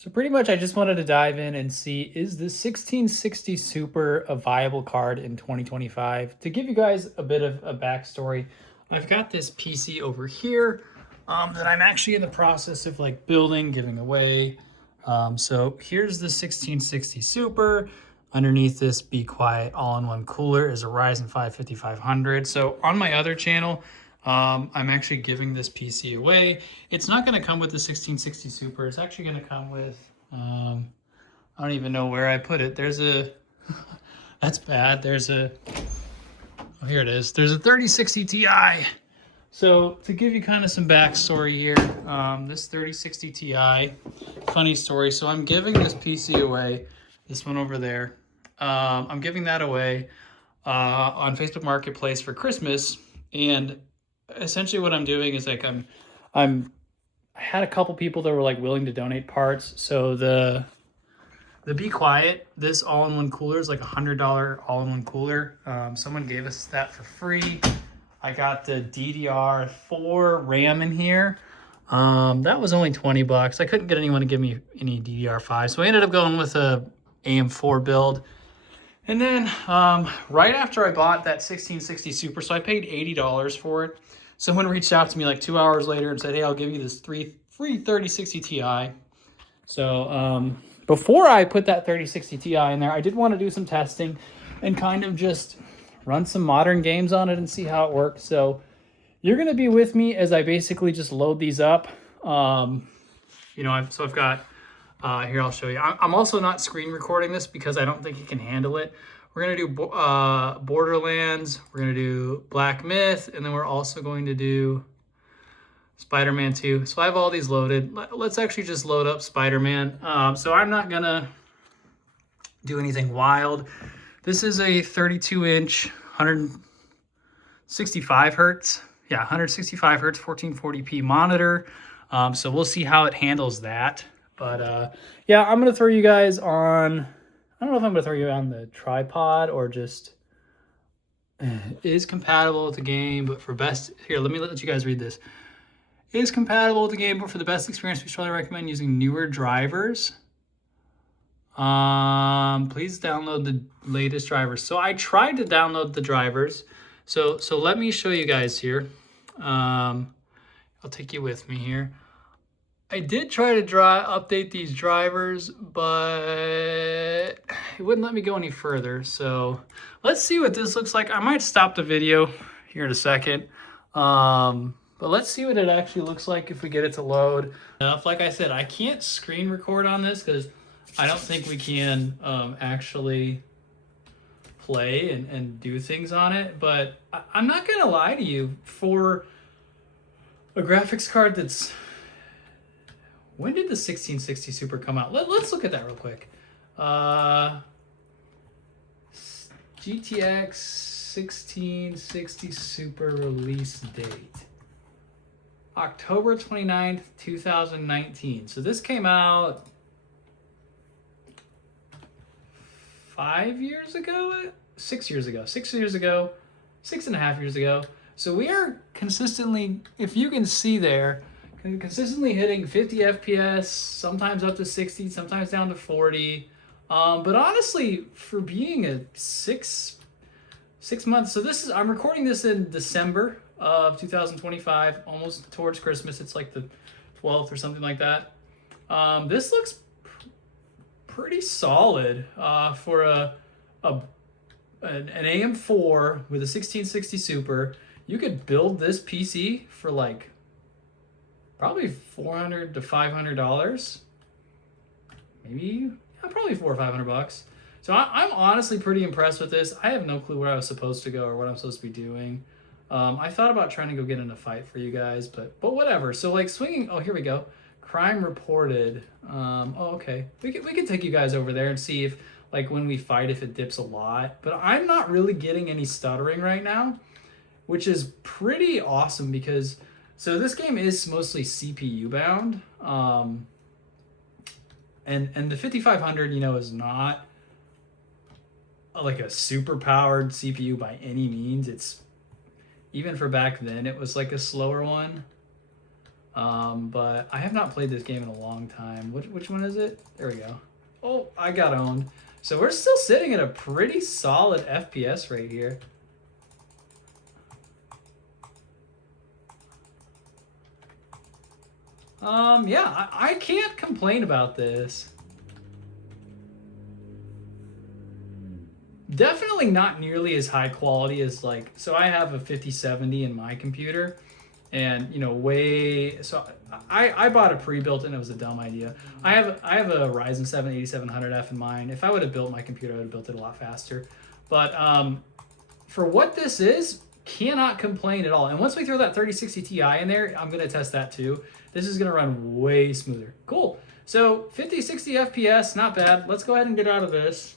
So pretty much I just wanted to dive in and see, is the 1660 Super a viable card in 2025? To give you guys a bit of a backstory, I've got this PC over here that I'm actually in the process of like building, giving away. So here's the 1660 Super. Underneath this Be Quiet all-in-one cooler is a Ryzen 5 5500. So on my other channel, I'm actually giving this PC away. It's not going to come with the 1660 Super. It's actually going to come with, I don't even know where I put it. There's a, that's bad. Oh, here it is. There's a 3060 Ti. So to give you kind of some backstory here, this 3060 Ti, funny story. So I'm giving this PC away, this one over there. I'm giving that away on Facebook Marketplace for Christmas. And essentially what I'm doing is like I had a couple people that were like willing to donate parts. So the Be Quiet, this all-in-one cooler is like $100 all-in-one cooler. Someone gave us that for free. I got the DDR4 RAM in here. That was only 20 bucks. I couldn't get anyone to give me any DDR5, so I ended up going with a AM4 build. And then right after I bought that 1660 Super, so I paid $80 for it. Someone reached out to me like 2 hours later and said, hey, I'll give you this free 3060 Ti. So before I put that 3060 Ti in there, I did want to do some testing and kind of just run some modern games on it and see how it works. So you're going to be with me as I basically just load these up. I've got, here, I'll show you. I'm also not screen recording this because I don't think it can handle it. We're going to do Borderlands. We're going to do Black Myth. And then we're also going to do Spider-Man 2. So I have all these loaded. Let's actually just load up Spider-Man. So I'm not going to do anything wild. This is a 32-inch, 165 hertz. Yeah, 165 hertz, 1440p monitor. So we'll see how it handles that. But yeah, I'm going to throw you guys on, I don't know if I'm going to throw you on the tripod or just, it is compatible with the game, but for best, here, let me let you guys read this. It is compatible with the game, but for the best experience, we strongly recommend using newer drivers. Please download the latest drivers. So I tried to download the drivers. So let me show you guys here. I'll take you with me here. I did try to update these drivers, but it wouldn't let me go any further. So let's see what this looks like. I might stop the video here in a second. But let's see what it actually looks like if we get it to load. Like I said, I can't screen record on this because I don't think we can actually play and do things on it. But I'm not going to lie to you. For a graphics card that's... When did the 1660 Super come out? Let's look at that real quick. GTX 1660 Super release date. October 29th, 2019. So this came out 5 years ago? 6 years ago. 6 years ago. 6.5 years ago. So we are consistently, if you can see there, consistently hitting 50 FPS, sometimes up to 60, sometimes down to 40. But honestly, for being a six months, so this is, I'm recording this in December of 2025, almost towards Christmas. It's like the 12th or something like that. This looks pretty solid for an AM4 with a 1660 Super. You could build this PC for like probably $400 to $500, maybe, yeah, probably $400 or $500. So I'm honestly pretty impressed with this. I have no clue where I was supposed to go or what I'm supposed to be doing. I thought about trying to go get in a fight for you guys, but whatever. So like swinging, oh, here we go. Crime reported. Okay. We can take you guys over there and see if like when we fight, if it dips a lot. But I'm not really getting any stuttering right now, which is pretty awesome because, so this game is mostly CPU bound. And the 5500, is not like a super powered CPU by any means. It's, even for back then, it was like a slower one. But I have not played this game in a long time. Which one is it? There we go. Oh, I got owned. So we're still sitting at a pretty solid FPS right here. Yeah, I can't complain about this. Definitely not nearly as high quality as like, so I have a 5070 in my computer, and you know, so I bought a pre-built and it was a dumb idea. I have a Ryzen 7 8700F in mine. If I would have built my computer, I would have built it a lot faster. But for what this is, cannot complain at all. And once we throw that 3060 Ti in there, I'm gonna test that too. This is gonna run way smoother. Cool. So 50, 60 FPS, not bad. Let's go ahead and get out of this.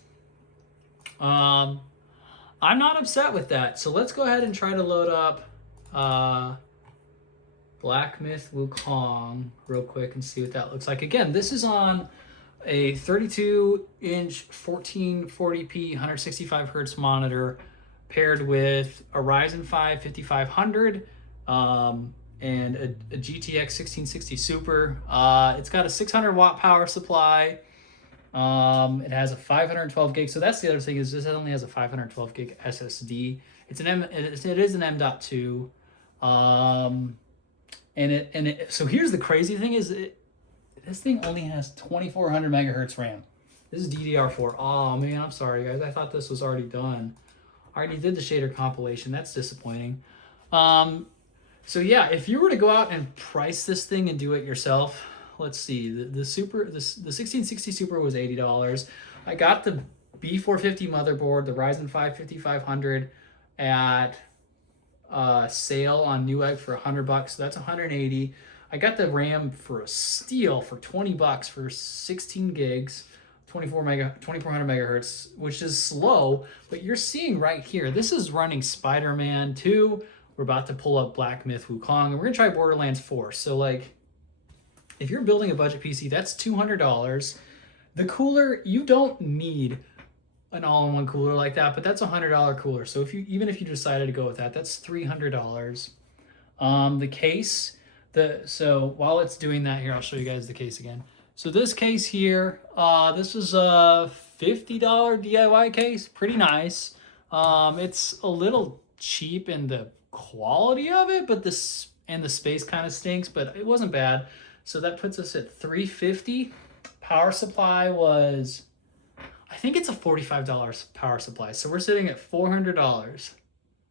I'm not upset with that. So let's go ahead and try to load up Black Myth Wukong real quick and see what that looks like. Again, this is on a 32-inch 1440p 165 hertz monitor paired with a Ryzen 5 5500 and a GTX 1660 Super. It's got a 600 watt power supply. It has a 512 gig. So that's the other thing, is this only has a 512 gig SSD. It is an M.2. So here's the crazy thing is this thing only has 2400 megahertz RAM. This is DDR4. Oh man, I'm sorry guys. I thought this was already done. I already did the shader compilation. That's disappointing. So yeah, if you were to go out and price this thing and do it yourself, let's see, the 1660 Super was $80. I got the B450 motherboard, the Ryzen 5 5500 at sale on Newegg for $100, so that's $180. I got the RAM for a steal for $20 for 16 gigs, 2400 megahertz, which is slow, but you're seeing right here, this is running Spider-Man 2. We're about to pull up Black Myth Wukong, and we're gonna try Borderlands 4. So like, if you're building a budget PC, that's $200. The cooler, you don't need an all-in-one cooler like that, but that's a $100 cooler. So even if you decided to go with that, that's $300. The case, so while it's doing that here, I'll show you guys the case again. So this case here, this is a $50 DIY case, pretty nice. It's a little cheap in the quality of it, but the space kind of stinks, but it wasn't bad. So that puts us at $350. Power supply was, I think it's a $45 power supply. So we're sitting at $400. Is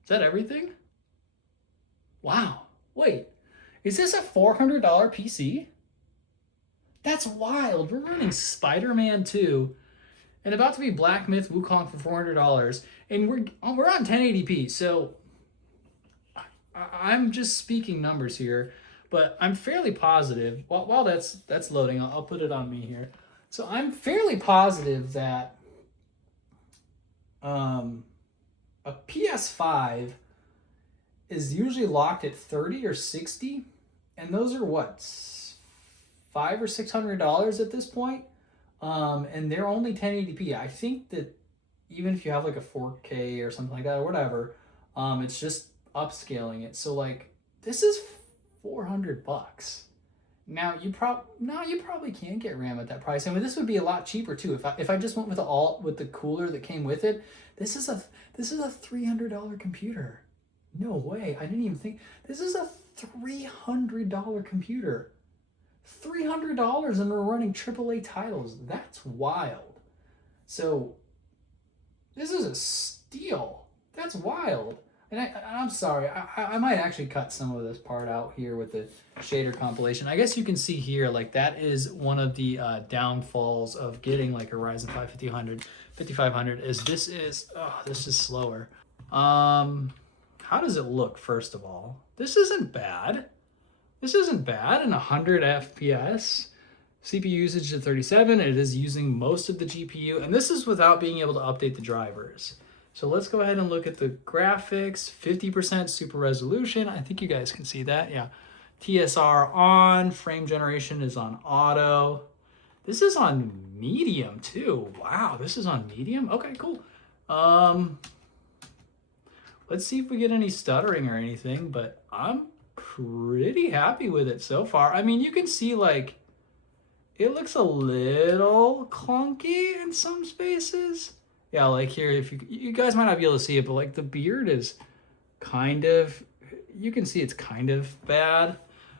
that everything? Wow. Wait, is this a $400 PC? That's wild. We're running Spider-Man 2 and about to be Black Myth Wukong for $400. And we're on 1080p. So I'm just speaking numbers here, but I'm fairly positive. While that's loading, I'll put it on me here. So I'm fairly positive that a PS5 is usually locked at 30 or 60, and those are what, $500 or $600 at this point, and they're only 1080p. I think that even if you have like a 4K or something like that or whatever, it's just upscaling it. So like, this is $400. Now you probably can get RAM at that price. I mean, this would be a lot cheaper too. If I just went with the cooler that came with it, this is a $300 computer. No way. I didn't even think. This is a $300 computer. $300 and we're running AAA titles. That's wild. So this is a steal. That's wild. And I'm sorry, I might actually cut some of this part out here with the shader compilation. I guess you can see here, like that is one of the downfalls of getting like a Ryzen 5 5500 is this is slower. How does it look, first of all? This isn't bad. This isn't bad in 100 FPS. CPU usage at 37, it is using most of the GPU, and this is without being able to update the drivers. So let's go ahead and look at the graphics. 50% super resolution. I think you guys can see that. Yeah. TSR on. Frame generation is on auto. This is on medium too. Wow, this is on medium? Okay, cool. Let's see if we get any stuttering or anything, but I'm pretty happy with it so far. I mean, you can see like it looks a little clunky in some spaces. Yeah, like here, if you guys might not be able to see it, but like the beard is kind of, you can see it's kind of bad.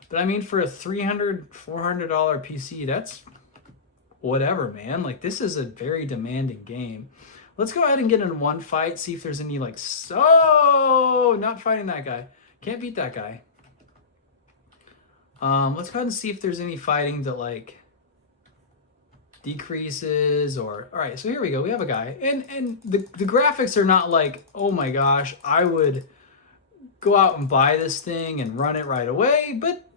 But I mean, for a $300, $400 PC, that's whatever, man. Like this is a very demanding game. Let's go ahead and get in one fight, see if there's any like, so not fighting that guy. Can't beat that guy. Let's go ahead and see if there's any fighting that like decreases or, all right, so here we go. We have a guy and the graphics are not like, oh my gosh, I would go out and buy this thing and run it right away, but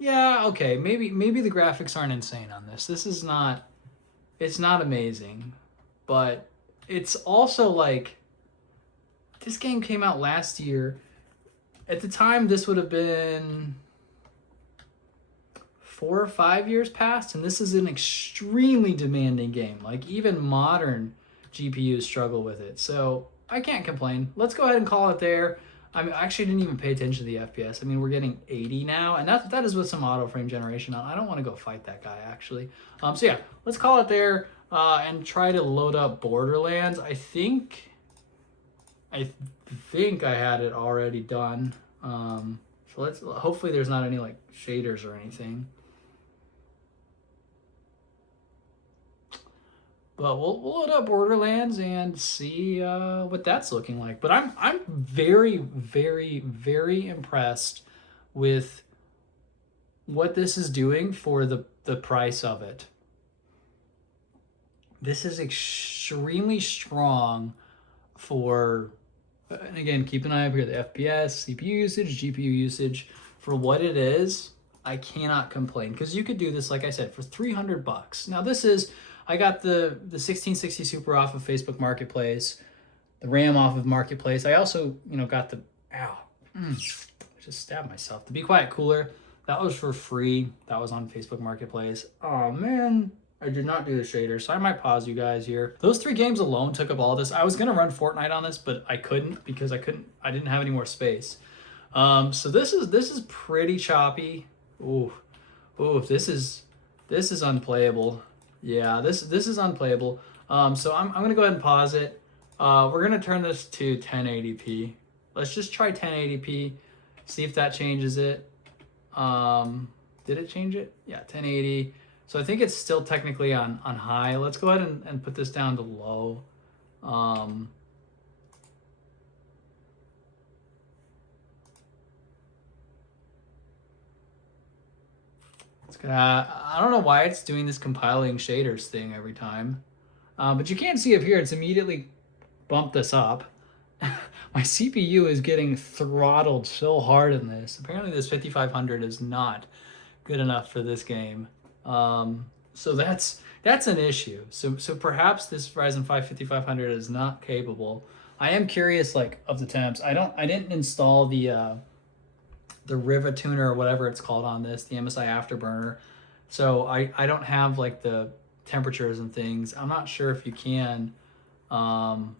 yeah, okay, maybe the graphics aren't insane on this. This is not, it's not amazing, but it's also like, this game came out last year. At the time, this would have been 4 or 5 years past, and this is an extremely demanding game. Like even modern GPUs struggle with it. So I can't complain. Let's go ahead and call it there. I mean, I actually didn't even pay attention to the FPS. I mean, we're getting 80 now, and that is with some auto frame generation on. I don't want to go fight that guy, actually. So yeah, let's call it there and try to load up Borderlands. I think I had it already done. So let's, hopefully there's not any like shaders or anything. But we'll load up Borderlands and see what that's looking like. But I'm very, very, very impressed with what this is doing for the price of it. This is extremely strong for, and again, keep an eye up here, the FPS, CPU usage, GPU usage. For what it is, I cannot complain. Because you could do this, like I said, for $300. Now this is, I got the 1660 Super off of Facebook Marketplace, the RAM off of Marketplace. I also, got the, I just stabbed myself. The Be Quiet cooler, that was for free. That was on Facebook Marketplace. Oh man, I did not do the shader, so I might pause you guys here. Those 3 games alone took up all this. I was gonna run Fortnite on this, but I couldn't because I didn't have any more space. So this is pretty choppy. Ooh, this is unplayable. Yeah, this is unplayable. So I'm gonna go ahead and pause it. We're gonna turn this to 1080p. Let's just try 1080p, see if that changes it. Did it change it? Yeah, 1080. So I think it's still technically on high. Let's go ahead and put this down to low. I don't know why it's doing this compiling shaders thing every time. But you can't see up here, it's immediately bumped this up. My CPU is getting throttled so hard in this. Apparently this 5500 is not good enough for this game. So that's an issue. So perhaps this Ryzen 5 5500 is not capable. I am curious, like, of the temps. I didn't install the Riva tuner or whatever it's called on this, the MSI Afterburner. So I don't have like the temperatures and things. I'm not sure if you can. I'm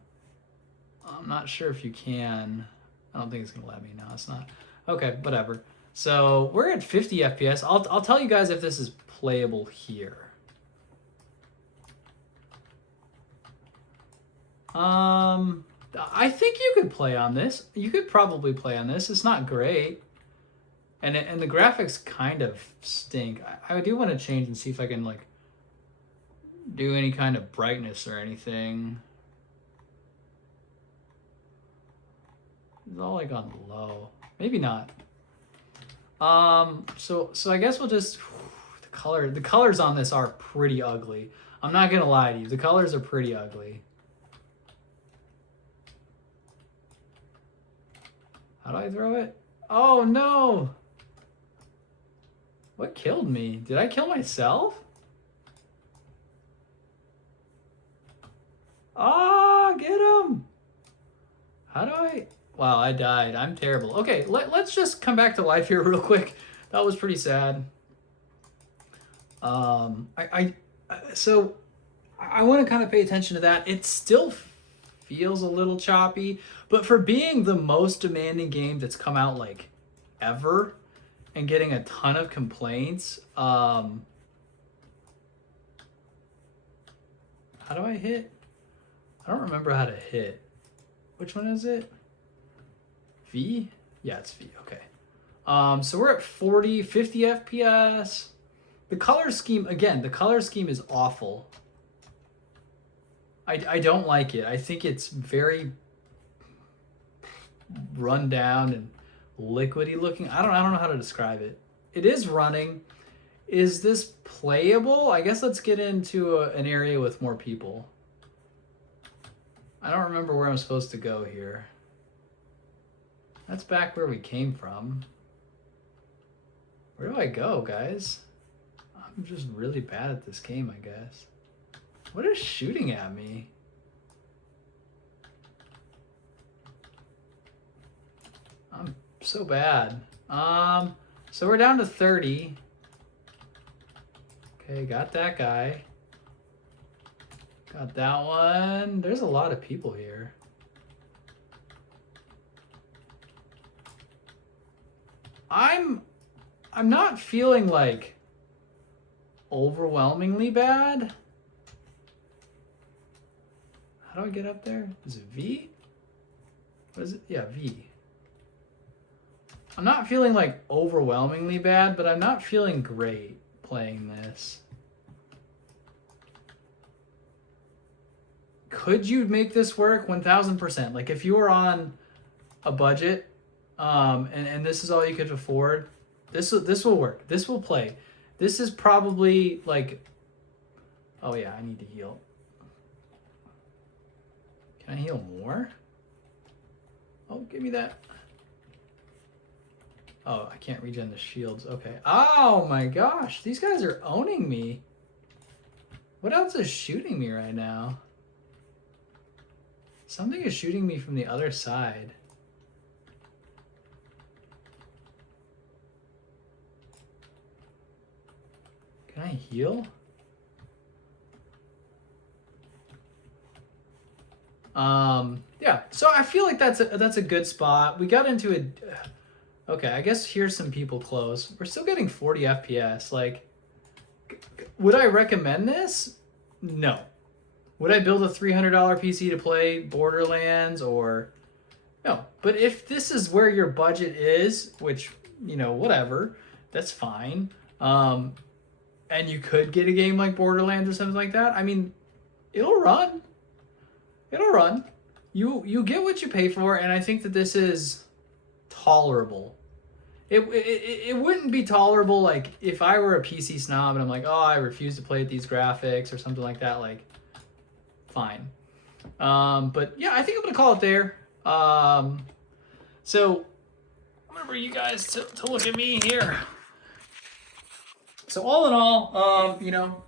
not sure if you can. I don't think it's gonna let me. No, it's not. Okay, whatever. So we're at 50 FPS. I'll tell you guys if this is playable here. I think you could play on this. You could probably play on this. It's not great. And the graphics kind of stink. I do want to change and see if I can like do any kind of brightness or anything. It's all like on low. Maybe not. So I guess we'll just, the colors on this are pretty ugly. I'm not gonna lie to you. The colors are pretty ugly. How do I throw it? Oh no! What killed me? Did I kill myself? Ah, get him! How do I? Wow, I died. I'm terrible. Okay, let's just come back to life here real quick. That was pretty sad. So I want to kind of pay attention to that. It still feels a little choppy, but for being the most demanding game that's come out like forever and getting a ton of complaints. How do I hit? I don't remember how to hit. Which one is it? V? Yeah, it's V. Okay. So we're at 40, 50 FPS. The color scheme, again, the color scheme is awful. I don't like it. I think it's very run down and liquidy looking. I don't know how to describe it. It is running. Is this playable? I guess let's get into an area with more people. I don't remember where I'm supposed to go here. That's back where we came from. Where do I go, guys? I'm just really bad at this game, I guess. What is shooting at me? I'm so bad. So we're down to 30. Okay, got that guy. Got that one. There's a lot of people here. I'm not feeling like overwhelmingly bad. How do I get up there? Is it V? What is it? Yeah, V. I'm not feeling like overwhelmingly bad, but I'm not feeling great playing this. Could you make this work? 1000%. Like if you were on a budget, and this is all you could afford, this will work. This will play. This is probably like, oh yeah, I need to heal. Can I heal more? Oh, give me that. Oh, I can't regen the shields. Okay. Oh my gosh, these guys are owning me. What else is shooting me right now? Something is shooting me from the other side. Can I heal? Yeah, so I feel like that's a good spot. We got into it. Okay, I guess here's some people close. We're still getting 40 FPS. Like, would I recommend this? No. Would I build a $300 PC to play Borderlands or no? But if this is where your budget is, which, you know, whatever, that's fine. And you could get a game like Borderlands or something like that. I mean, it'll run. It'll run. You get what you pay for, and I think that this is tolerable. It wouldn't be tolerable like if I were a PC snob and I'm like, oh, I refuse to play at these graphics or something like that. Like, fine. But yeah, I think I'm gonna call it there. So I'm gonna bring you guys to look at me here. So all in all, you know,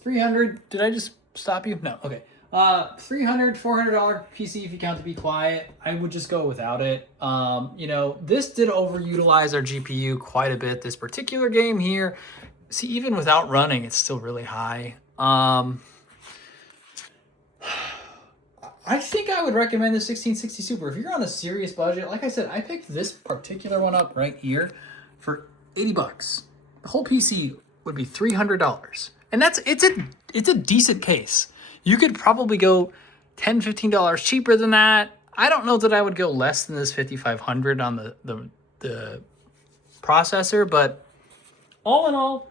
300. Did I just stop you? No. Okay. $300, $400 PC if you count to be quiet. I would just go without it. You know, this did overutilize our GPU quite a bit. This particular game here, see, even without running, it's still really high. I think I would recommend the 1660 Super. If you're on a serious budget, like I said, I picked this particular one up right here for 80 bucks. The whole PC would be $300. And it's a decent case. You could probably go $10, $15 cheaper than that. I don't know that I would go less than this 5500 on the processor, but all in all,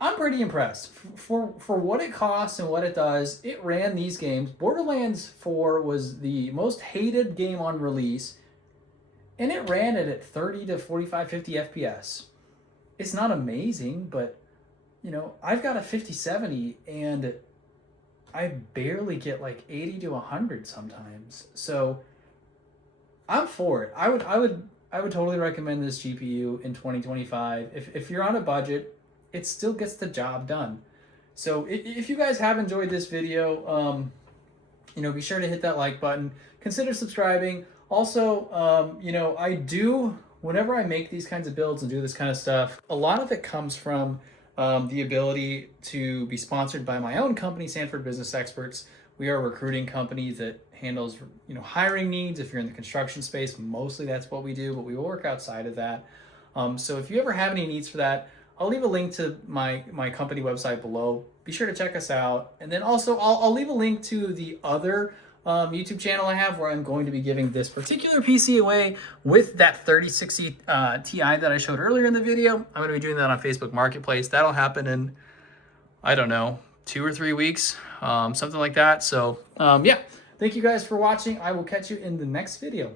I'm pretty impressed. For what it costs and what it does, it ran these games. Borderlands 4 was the most hated game on release, and it ran it at 30 to 45, 50 FPS. It's not amazing, but, you know, I've got a 5070, and I barely get like 80 to 100 sometimes. So I'm for it. I would totally recommend this GPU in 2025. If you're on a budget, it still gets the job done. So if you guys have enjoyed this video, you know, be sure to hit that like button. Consider subscribing. Also, you know, whenever I make these kinds of builds and do this kind of stuff, a lot of it comes from the ability to be sponsored by my own company, Sanford Business Experts. We are a recruiting company that handles, you know, hiring needs. If you're in the construction space, mostly that's what we do, but we will work outside of that. So if you ever have any needs for that, I'll leave a link to my company website below. Be sure to check us out. And then also I'll leave a link to the other YouTube channel I have where I'm going to be giving this particular PC away with that 3060 Ti that I showed earlier in the video. I'm going to be doing that on Facebook Marketplace. That'll happen in, I don't know, 2 or 3 weeks, something like that. So yeah, thank you guys for watching. I will catch you in the next video.